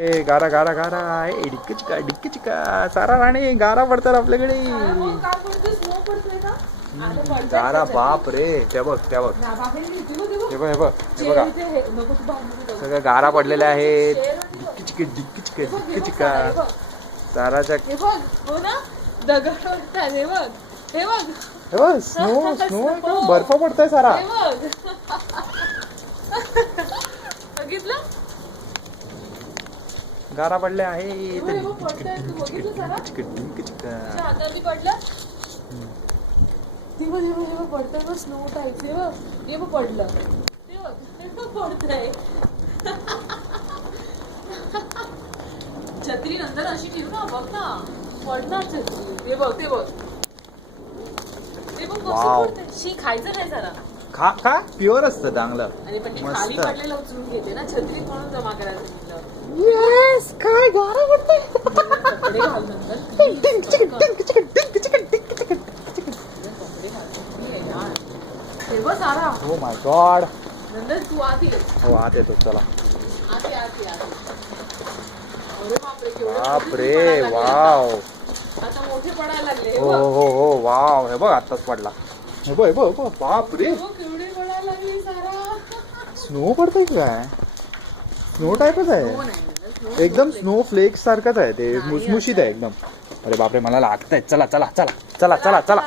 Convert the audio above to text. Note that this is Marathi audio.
गारा गारा गारा डिक्की चिका सारा राणे गारा पडतात आपल्याकडे. गारा बाप रे. त्या बघ हे बघ सगळं गारा पडलेल्या आहेत. डिक्की चिका साराच्या. स्नो स्नो बर्फ पडतोय सारा. गारा पडले आहे. पडतंय स्नो टाईप. हे बघ पडलं. पडतंय. छत्री नंतर अशी ठेवू ना. बघ ना पडणार छत्री. हे बघ ते बघ शी. खायचं नाही जरा. खा प्युअर असतं चांगलं. आणि पण खाली पडलेलं उचलून घेते ना छत्री म्हणून जमा करायचं. येस काय गारा पडतंय. कपडे घाल नंतर. Oh my God. नंतर तू आत ये. हो आत येतो चला. बापरे वाव. आता मोठे पडायला लागले. हो हो हो वाव. हे बघ आताच पडला. हे बघ बाप रे. केवढे पडायला लागले सारा. स्नो पडतंय काय. स्नो टाईपच आहे एकदम. स्नो फ्लेक्स सारखंच आहे ते. मुसमुशीत आहे एकदम. अरे बापरे मला लागतंय. चला चला चला चला चला चला.